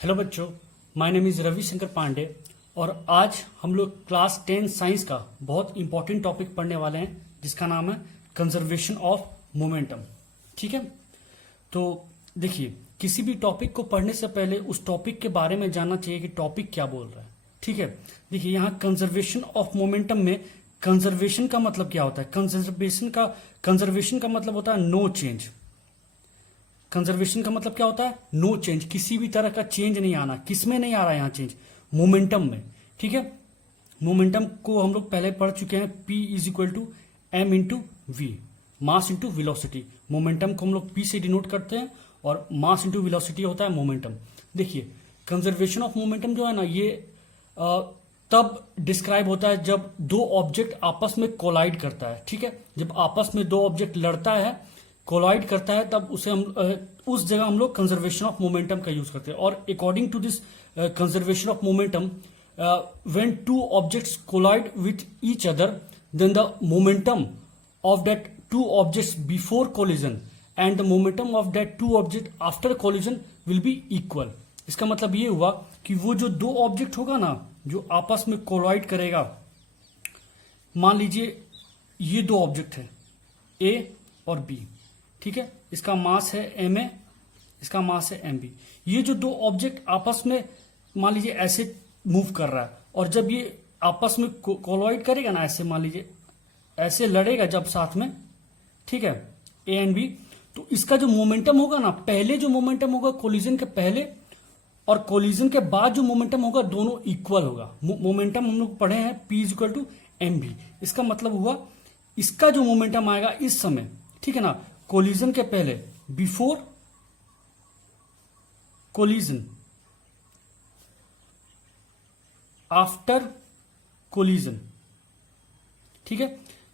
Hello बच्चों, my name is Ravishankar Pandey और आज हम लोग क्लास 10 साइंस का बहुत इंपॉर्टेंट टॉपिक पढ़ने वाले हैं जिसका नाम है कंजर्वेशन ऑफ मोमेंटम। ठीक है, तो देखिए, किसी भी टॉपिक को पढ़ने से पहले उस टॉपिक के बारे में जानना चाहिए कि टॉपिक क्या बोल रहा है। ठीक है, देखिए यहाँ कंजर्वेशन ऑफ मोमेंटम में कंजर्वेशन का मतलब क्या होता है? कंजर्वेशन का मतलब होता है नो चेंज। कंजर्वेशन का मतलब क्या होता है? नो चेंज, किसी भी तरह का चेंज नहीं आना। किसमें नहीं आ रहा है यहाँ चेंज? मोमेंटम में। ठीक है, मोमेंटम को हम लोग पहले पढ़ चुके हैं, P is equal to M into V, mass into velocity. Momentum को हम लोग P से डिनोट करते हैं और मास इंटू वेलोसिटी होता है मोमेंटम। देखिए, कंजर्वेशन ऑफ मोमेंटम जो है ना, ये तब डिस्क्राइब होता है जब दो ऑब्जेक्ट आपस में कोलाइड करता है। ठीक है, जब आपस में दो ऑब्जेक्ट लड़ता है, कोलाइड करता है, तब उसे हम उस जगह हम लोग कंजर्वेशन ऑफ मोमेंटम का यूज करते हैं। और according to this conservation of momentum, when two objects collide with each other, then the momentum of that two objects before collision and the momentum of that two object after collision will be equal. इसका मतलब ये हुआ कि वो जो दो object होगा ना, जो आपस में कोलाइड करेगा, मान लीजिए ये दो ऑब्जेक्ट है A और B। ठीक है, इसका मास है ma, इसका मास है mb। ये जो दो ऑब्जेक्ट आपस में मान लीजिए ऐसे मूव कर रहा है, और जब ये आपस में कोलाइड करेगा ना, ऐसे मान लीजिए ऐसे लड़ेगा जब साथ में, ठीक है, a एंड b, तो इसका जो मोमेंटम होगा ना, पहले जो मोमेंटम होगा कोलिजन के पहले और कोलिजन के बाद जो मोमेंटम होगा, दोनों इक्वल होगा। मोमेंटम हम लोग पढ़े हैं P is equal to mb। इसका मतलब हुआ इसका जो मोमेंटम आएगा इस समय, ठीक है ना, कोलिजन के पहले, बिफोर कोलिजन, आफ्टर कोलिजन। ठीक है,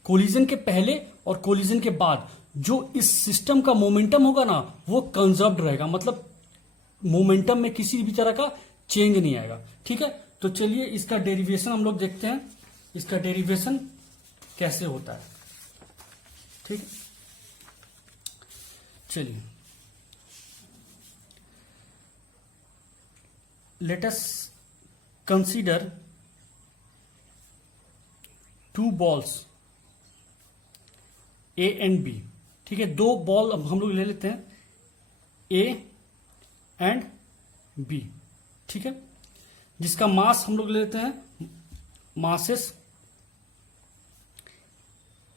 कोलिजन के पहले और कोलिजन के बाद जो इस सिस्टम का मोमेंटम होगा ना, वो कंजर्व्ड रहेगा। मतलब मोमेंटम में किसी भी तरह का चेंज नहीं आएगा। ठीक है, तो चलिए इसका डेरिवेशन हम लोग देखते हैं, इसका डेरिवेशन कैसे होता है। ठीक है, चलिए, let us consider two balls A and B। ठीक है, दो बॉल हम लोग ले लेते हैं, A एंड B। ठीक है, जिसका मास हम लोग ले लेते हैं, मासेस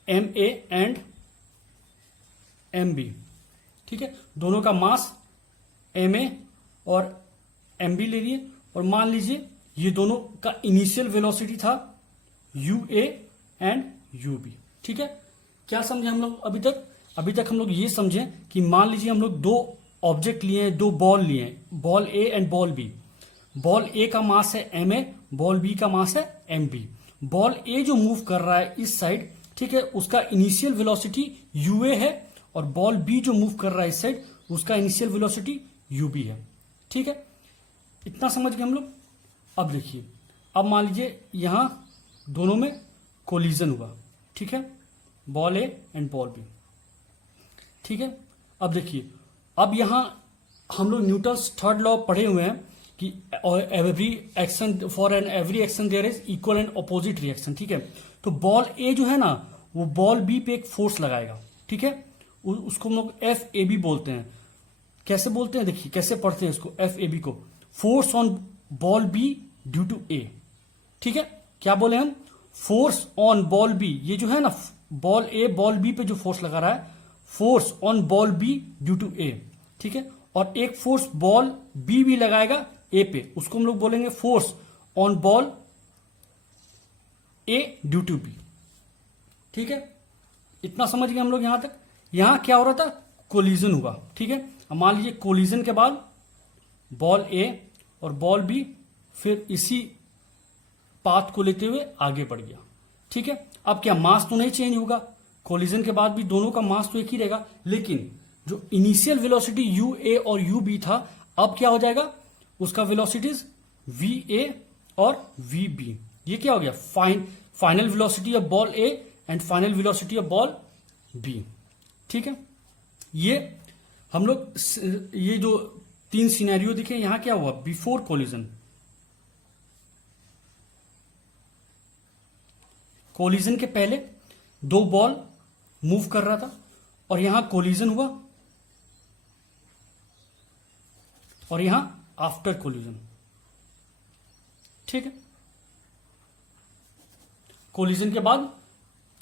MA एंड MB। ठीक है, दोनों का मास MA और MB ले लिए, और मान लीजिए ये दोनों का इनिशियल वेलोसिटी था UA एंड UB। ठीक है, क्या समझे हम लोग अभी तक? अभी तक हम लोग ये समझे कि मान लीजिए हम लोग दो ऑब्जेक्ट लिए हैं, दो बॉल लिए हैं, ball A and ball B। Ball A का मास है MA, बॉल B का मास है MB। बॉल A जो मूव कर रहा है इस साइड, ठीक है, उसका इनिशियल वेलोसिटी UA है, और बॉल B जो मूव कर रहा है इस साइड, उसका इनिशियल वेलोसिटी UB है। ठीक है, इतना समझ गए हम लोग। अब देखिए, अब मान लीजिए यहां दोनों में कोलिजन हुआ। ठीक है, ball A and ball B। ठीक है, अब देखिए, अब यहां हम लोग न्यूटन्स थर्ड लॉ पढ़े हुए हैं कि every action, for an every action there is equal and opposite reaction. ठीक है, तो बॉल A जो है ना, वो बॉल B पे एक फोर्स लगाएगा। ठीक है, उसको हम लोग FAB बोलते हैं। कैसे बोलते हैं? देखिए कैसे पढ़ते हैं इसको, FAB को, force on ball B due to A। ठीक है, क्या बोले हम? Force on ball B। ये जो है ना, बॉल A बॉल B पे जो फोर्स लगा रहा है, force on ball B due to A। ठीक है, और एक फोर्स बॉल B भी लगाएगा A पे, उसको हम लोग बोलेंगे force on ball A due to B। ठीक है, इतना समझ गए हम लोग यहां तक। यहां क्या हो रहा था? कोलिजन हुआ। ठीक है, अब मान लीजिए कोलिजन के बाद बॉल A और बॉल B फिर इसी पाथ को लेते हुए आगे बढ़ गया। ठीक है, अब क्या मास तो नहीं चेंज होगा, कोलिजन के बाद भी दोनों का मास तो एक ही रहेगा, लेकिन जो इनिशियल वेलोसिटी UA और UB था, अब क्या हो जाएगा? उसका वेलोसिटीज VA और VB। ये क्या हो गया? Final velocity of ball A and final velocity of ball B। ठीक है, ये हम लोग ये जो तीन सिनेरियो दिखे। यहां क्या हुआ, बिफोर कोलिजन, कोलिजन के पहले दो बॉल मूव कर रहा था और यहां कोलिजन हुआ और यहां आफ्टर कोलिजन। ठीक है, कोलिजन के बाद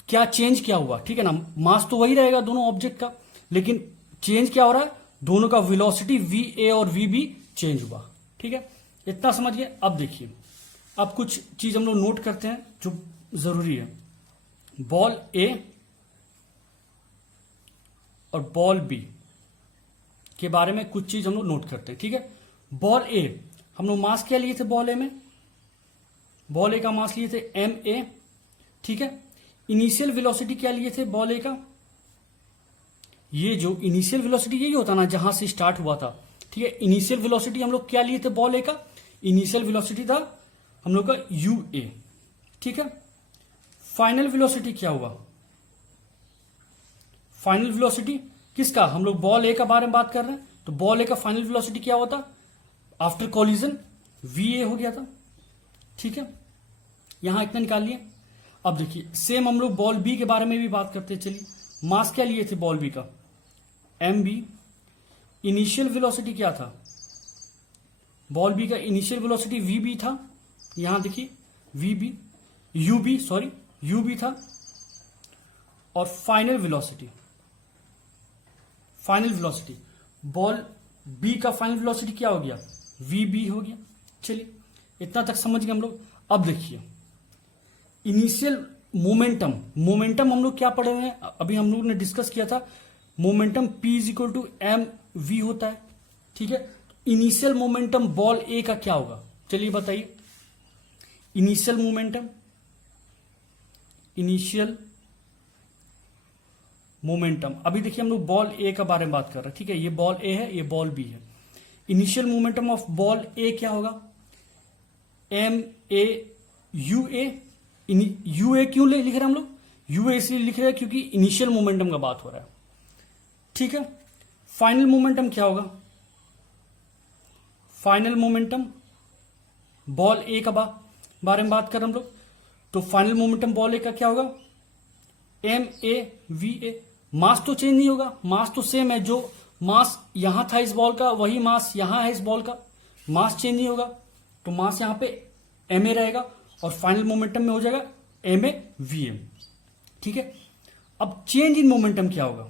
क्या चेंज क्या हुआ, ठीक है ना, मास तो वही रहेगा दोनों ऑब्जेक्ट का, लेकिन चेंज क्या हो रहा है, दोनों का वेलोसिटी वी ए और वी बी चेंज हुआ। ठीक है, इतना समझिए। अब देखिए, अब कुछ चीज हम लोग नोट करते हैं जो जरूरी है। बॉल ए और बॉल बी के बारे में कुछ चीज हम लोग नोट करते हैं। ठीक है, बॉल ए हम लोग मास क्या लिए थे, बॉल ए में, बॉल ए का मास लिए थे एम ए। ठीक है, इनिशियल वेलोसिटी क्या लिए थे बॉल ए का, ये जो इनिशियल वेलोसिटी यही होता ना जहां से स्टार्ट हुआ था। ठीक है, इनिशियल वेलोसिटी हम लोग क्या लिए थे बॉल ए का, इनिशियल वेलोसिटी था हम लोग का यू ए। ठीक है, फाइनल वेलोसिटी क्या हुआ, फाइनल वेलोसिटी किसका, हम लोग बॉल ए का बारे में बात कर रहे हैं, तो बॉल ए का फाइनल वेलोसिटी क्या होता, आफ्टर कॉलिजन वी ए हो गया था। ठीक है, यहां इतना निकाल लिए। अब देखिए सेम हम लोग बॉल बी के बारे में भी बात करते हैं। चलिए, मास क्या लिए थे बॉल बी का, एम बी। इनिशियल वेलोसिटी क्या था, बॉल बी का इनिशियल वेलोसिटी वी बी था, यहां देखिए V B, U B, sorry U B था। और final velocity, final velocity ball B का फाइनल वेलोसिटी क्या हो गया, वी बी हो गया। चलिए, इतना तक समझ गए हम लोग। अब देखिए इनिशियल मोमेंटम, मोमेंटम हम लोग क्या पढ़े हुए हैं, अभी हम लोग ने डिस्कस किया था, momentum P is equal to M V होता है। ठीक है, इनिशियल मोमेंटम बॉल ए का क्या होगा, चलिए बताइए। इनिशियल मोमेंटम, इनिशियल मोमेंटम, अभी देखिए हम लोग बॉल ए का बारे में बात कर रहे हैं। ठीक है, ये बॉल ए है, ये बॉल बी है। Initial momentum of ball A क्या होगा, m A you A. You A क्यों लिख रहे हैं हम लोग, यू ए इसलिए लिख रहे हैं क्योंकि इनिशियल मोमेंटम का बात हो रहा है। ठीक है, फाइनल मोमेंटम क्या होगा, फाइनल मोमेंटम बॉल ए का बारे में बात कर रहे हैं हम लोग, तो फाइनल मोमेंटम बॉल ए का क्या होगा, एम ए वी ए। मास तो चेंज नहीं होगा, मास तो सेम है, जो मास यहां था इस बॉल का वही मास यहां है इस बॉल का, मास चेंज नहीं होगा, तो मास यहां पे एम ए रहेगा और फाइनल मोमेंटम में हो जाएगा एम ए वी एम। ठीक है, अब चेंज इन मोमेंटम क्या होगा,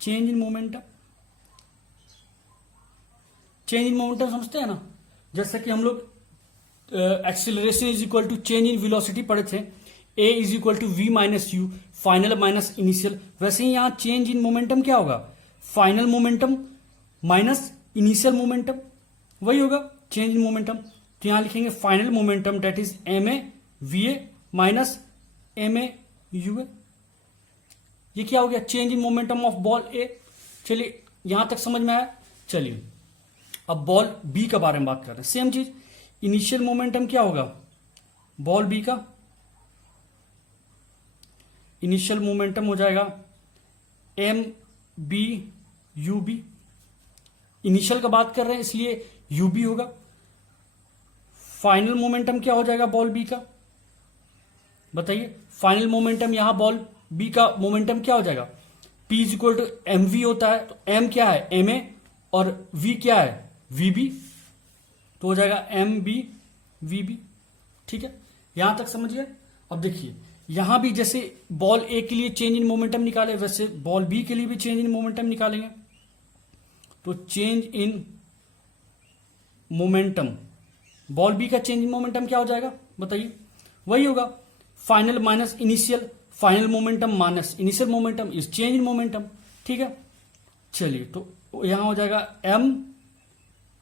change in momentum, change in momentum समझते हैं ना, जैसे कि हम लोग acceleration is equal to change in velocity पढ़े थे, a is equal to v minus u, final minus initial. वैसे ही यहां चेंज इन मोमेंटम क्या होगा, final momentum minus initial momentum, वही होगा चेंज इन मोमेंटम। तो यहां लिखेंगे final momentum that is m A we A minus M A U A. ये क्या हो गया, change in momentum of ball A. चलिए यहां तक समझ में आया। चलिए अब बॉल बी का बारे में बात कर रहे हैं, सेम चीज। इनिशियल मोमेंटम क्या होगा बॉल बी का, इनिशियल मोमेंटम हो जाएगा M B U B. Initial का बात कर रहे हैं इसलिए यू बी होगा। फाइनल मोमेंटम क्या हो जाएगा बॉल बी का, बताइए। फाइनल मोमेंटम यहां बॉल बी का मोमेंटम क्या हो जाएगा, P is equal to M V होता है, तो M क्या है एम ए और V क्या है वी बी, तो हो जाएगा एम बी वी बी। ठीक है, यहां तक समझिए। अब देखिए यहां भी जैसे बॉल ए के लिए चेंज इन मोमेंटम निकाले, वैसे बॉल बी के लिए भी चेंज इन मोमेंटम निकालेंगे। तो change in momentum, ball B का चेंज इन मोमेंटम क्या हो जाएगा बताइए, वही होगा final minus initial, final momentum minus initial momentum is change in momentum. ठीक है, चलिए तो यहां हो जाएगा M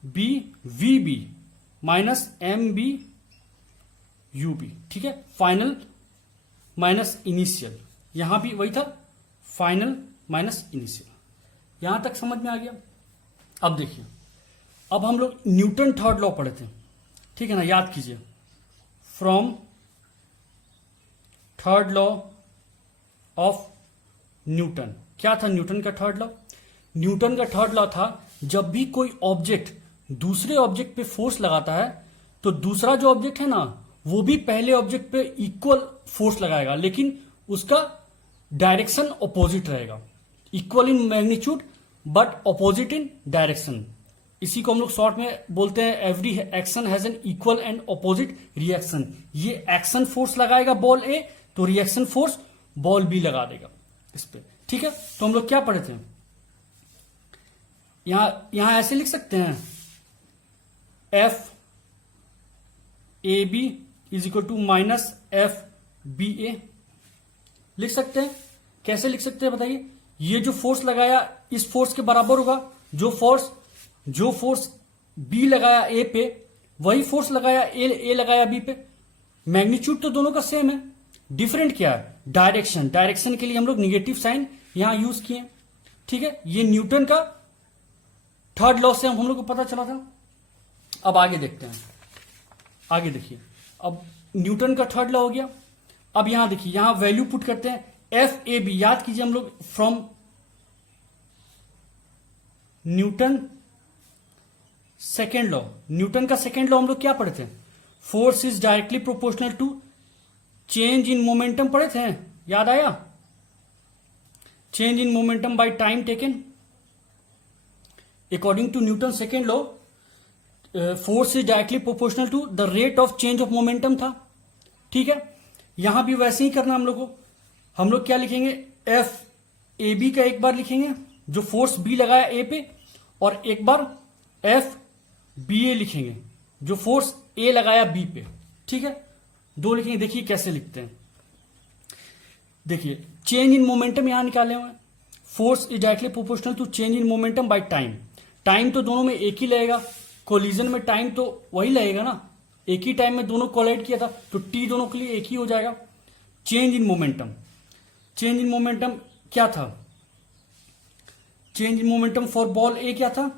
B V B minus M B U B. ठीक है, फाइनल माइनस इनिशियल, यहां भी वही था फाइनल माइनस इनिशियल। यहां तक समझ में आ गया। अब देखिए, अब हम लोग न्यूटन थर्ड लॉ पढ़े थे, ठीक है ना, याद कीजिए। From third law of Newton, क्या था न्यूटन का थर्ड लॉ, न्यूटन का थर्ड लॉ था, जब भी कोई ऑब्जेक्ट दूसरे ऑब्जेक्ट पे फोर्स लगाता है तो दूसरा जो ऑब्जेक्ट है ना वो भी पहले ऑब्जेक्ट पे इक्वल फोर्स लगाएगा, लेकिन उसका डायरेक्शन ऑपोजिट रहेगा। Equal in magnitude but opposite in direction. इसी को हम लोग शॉर्ट में बोलते हैं every action has an equal and opposite reaction. ये एक्शन फोर्स लगाएगा बॉल ए तो रिएक्शन फोर्स बॉल बी लगा देगा इस पे। ठीक है, तो हम लोग क्या पढ़े थे, यहां ऐसे लिख सकते हैं F A B is equal to minus F B A लिख सकते हैं। कैसे लिख सकते हैं बताइए, ये जो फोर्स लगाया इस फोर्स के बराबर होगा, जो फोर्स बी लगाया ए पे वही फोर्स लगाया ए लगाया बी पे। मैग्नीट्यूड तो दोनों का सेम है, डिफरेंट क्या है, डायरेक्शन। डायरेक्शन के लिए हम लोग निगेटिव साइन यहां यूज किए। ठीक है, ये न्यूटन का थर्ड लॉ से हम लोग को पता चला था। अब आगे देखते हैं, आगे देखिए, अब न्यूटन का थर्ड लॉ हो गया। अब यहां देखिए, यहां वैल्यू पुट करते हैं एफ ए बी। याद कीजिए हम लोग from Newton second law, Newton का सेकेंड लॉ हम लोग क्या पढ़े थे, force is directly proportional to change in momentum पढ़े थे, याद आया, change in momentum by time taken. According to Newton second law force is directly proportional to the rate of change of momentum था। ठीक है, यहां भी वैसे ही करना हम लोग को। हम लोग क्या लिखेंगे, एफ ए बी का एक बार लिखेंगे जो फोर्स बी लगाया ए पे, और एक बार एफ बी ए लिखेंगे जो फोर्स ए लगाया बी पे। ठीक है, दो लिखेंगे। देखिए कैसे लिखते हैं, देखिए चेंज इन मोमेंटम यहां निकाले हुए हैं। Force is directly proportional to change in momentum by time. Time तो दोनों में एक ही लगेगा, कोलिजन में टाइम तो वही लगेगा ना, एक ही टाइम में दोनों कोलाइड किया था तो टी दोनों के लिए एक ही हो जाएगा। Change in momentum, change in momentum क्या था, change in momentum for ball A क्या था,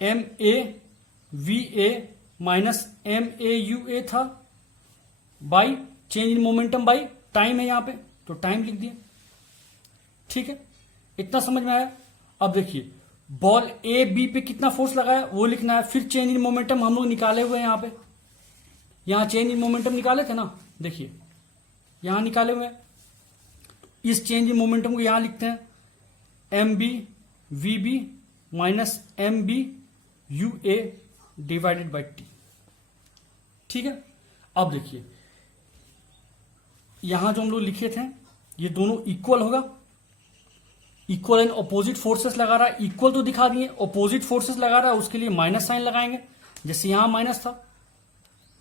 m A we A minus M A you A था, by change in momentum by time है यहां पे तो टाइम लिख दिया। ठीक है, इतना समझ में आया। अब देखिए बॉल ए बी पे कितना फोर्स लगाया वो लिखना है, फिर चेंज इन मोमेंटम हम लोग निकाले हुए हैं यहां पे, यहां चेंज इन मोमेंटम निकाले थे ना, देखिए यहां निकाले हुए हैं। इस चेंज इन मोमेंटम को यहां लिखते हैं M B V B minus M B U A divided by T. ठीक है, अब देखिए यहां जो हम लोग लिखे थे ये दोनों इक्वल होगा, इक्वल एंड ऑपोजिट फोर्सेस लगा रहा है, इक्वल तो दिखा दिए, ऑपोजिट फोर्सेस लगा रहा है उसके लिए माइनस साइन लगाएंगे जैसे यहां माइनस था।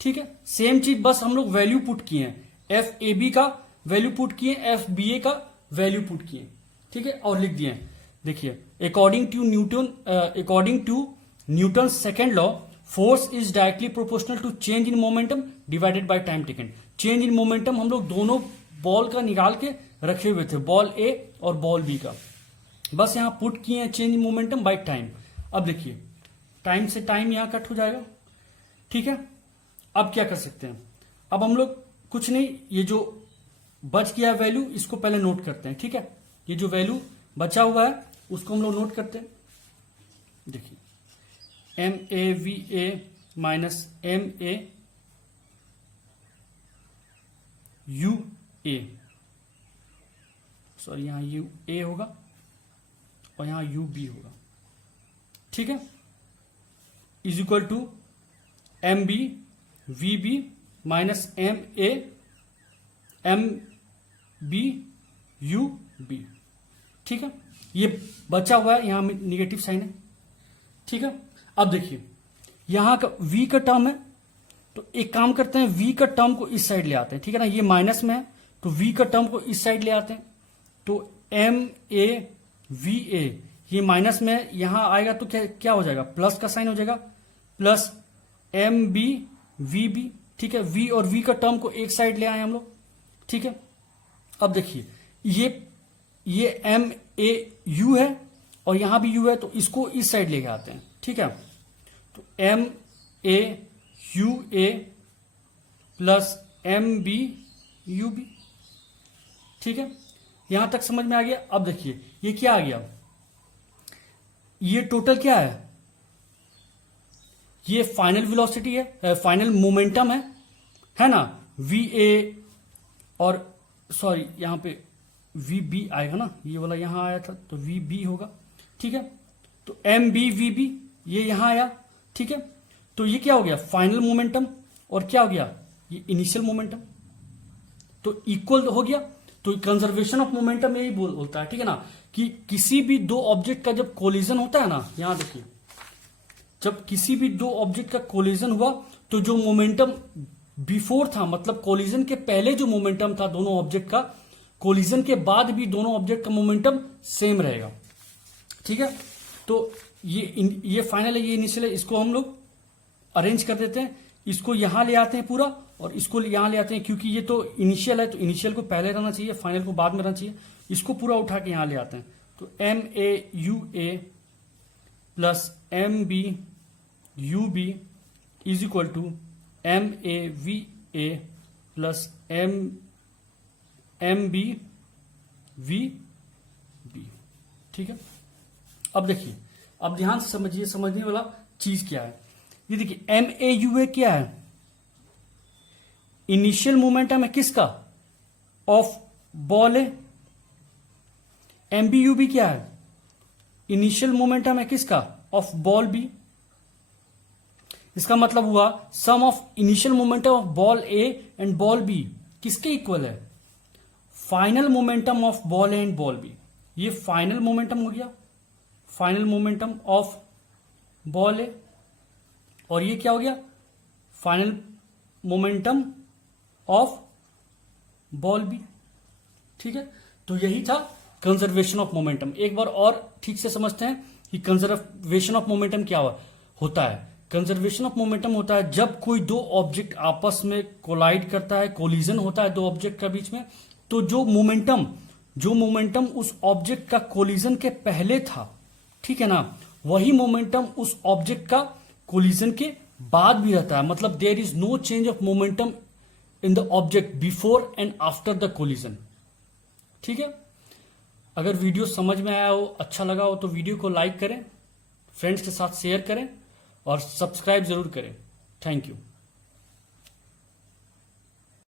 ठीक है, सेम चीज बस हम लोग वैल्यू पुट किए हैं, एफ ए बी का वैल्यू पुट किए, एफ बी ए का वैल्यू पुट किए। ठीक है, और लिख दिए। देखिए according to Newton second law force is directly proportional to change in momentum divided by time taken. Change in momentum हम लोग दोनों बॉल का निकाल के रखे हुए थे, बॉल ए और बॉल बी का, बस यहां पुट किए हैं change in momentum by time. अब देखिए टाइम से टाइम यहां कट हो जाएगा। ठीक है, अब क्या कर सकते हैं, अब हम लोग कुछ नहीं, ये जो बच गया वैल्यू इसको पहले नोट करते हैं। ठीक है, ये जो वैल्यू बचा हुआ है उसको हम लोग नोट करते हैं। देखिए M A we A minus M A you A, sorry यहां यू ए होगा और यहां यू बी होगा। ठीक है, is equal to M B V B minus M B U B. ठीक है, ये बचा हुआ है, यहां निगेटिव साइन है। ठीक है, अब देखिए यहां का v का टर्म है तो एक काम करते हैं, v का टर्म को इस साइड ले आते हैं। ठीक है ना, ये माइनस में है तो v का टर्म को इस साइड ले आते हैं, तो एम ए वी ए ये माइनस में है, यहां आएगा तो क्या हो जाएगा, प्लस का साइन हो जाएगा, plus M B V B. ठीक है, v और v का टर्म को एक साइड ले आए हम लोग। ठीक है, अब देखिए ये एम ए यू है और यहां भी यू है तो इसको इस साइड लेके आते हैं। ठीक है, तो M A you A plus M B U B. ठीक है, यहां तक समझ में आ गया। अब देखिए ये क्या आ गया, ये टोटल क्या है, ये फाइनल वेलोसिटी है, फाइनल मोमेंटम है ना, वी ए, और सॉरी यहां पे वी बी आएगा ना, ये वाला यहां आया था तो वी बी होगा, ठीक है। तो एम बी वी बी ये यहां आया, ठीक है। तो ये क्या हो गया, फाइनल मोमेंटम, और क्या हो गया, ये इनिशियल मोमेंटम, तो इक्वल हो गया। तो कंजर्वेशन ऑफ मोमेंटम यही बोलता है, ठीक है ना, कि किसी भी दो ऑब्जेक्ट का जब कोलिजन होता है ना, यहां देखिए, जब किसी भी दो ऑब्जेक्ट का कोलिजन हुआ तो जो मोमेंटम बिफोर था, मतलब कोलिजन के पहले जो मोमेंटम था दोनों ऑब्जेक्ट का, कोलिजन के बाद भी दोनों ऑब्जेक्ट का मोमेंटम सेम रहेगा, ठीक है। तो ये फाइनल है, ये इनिशियल है, इसको हम लोग अरेंज कर देते हैं, इसको यहां ले आते हैं पूरा, और इसको यहां ले आते हैं, क्योंकि ये तो इनिशियल है तो इनिशियल को पहले रहना चाहिए, फाइनल को बाद में रहना चाहिए। इसको पूरा उठा के यहां ले आते हैं, तो M A you A plus M B U B is equal to M A we A plus M B V B, ठीक है। अब देखिए, अब ध्यान से समझिए, समझने वाला चीज क्या है, ये देखिए एम ए यू ए क्या है, इनिशियल मोमेंटम है किसका, ऑफ बॉल है। एम बी यू बी क्या है, इनिशियल मोमेंटम है किसका, ऑफ बॉल बी। इसका मतलब हुआ sum of initial momentum of ball A and ball B किसके इक्वल है, final momentum of ball A and ball B. ये फाइनल मोमेंटम हो गया, final momentum of ball A, और ये क्या हो गया, final momentum of ball B, ठीक है। तो यही था कंजर्वेशन ऑफ मोमेंटम। एक बार और ठीक से समझते हैं कि कंजर्वेशन ऑफ मोमेंटम क्या होता है। कंजर्वेशन ऑफ मोमेंटम होता है जब कोई दो ऑब्जेक्ट आपस में कोलाइड करता है, कोलिजन होता है दो ऑब्जेक्ट का बीच में, तो जो मोमेंटम उस ऑब्जेक्ट का कोलिजन के पहले था, ठीक है ना, वही मोमेंटम उस ऑब्जेक्ट का कोलिजन के बाद भी रहता है। मतलब there is no change of momentum in the object before and after the collision, ठीक है। अगर वीडियो समझ में आया हो, अच्छा लगा हो, तो वीडियो को लाइक करें, फ्रेंड्स के साथ शेयर करें और सब्सक्राइब जरूर करें। Thank you.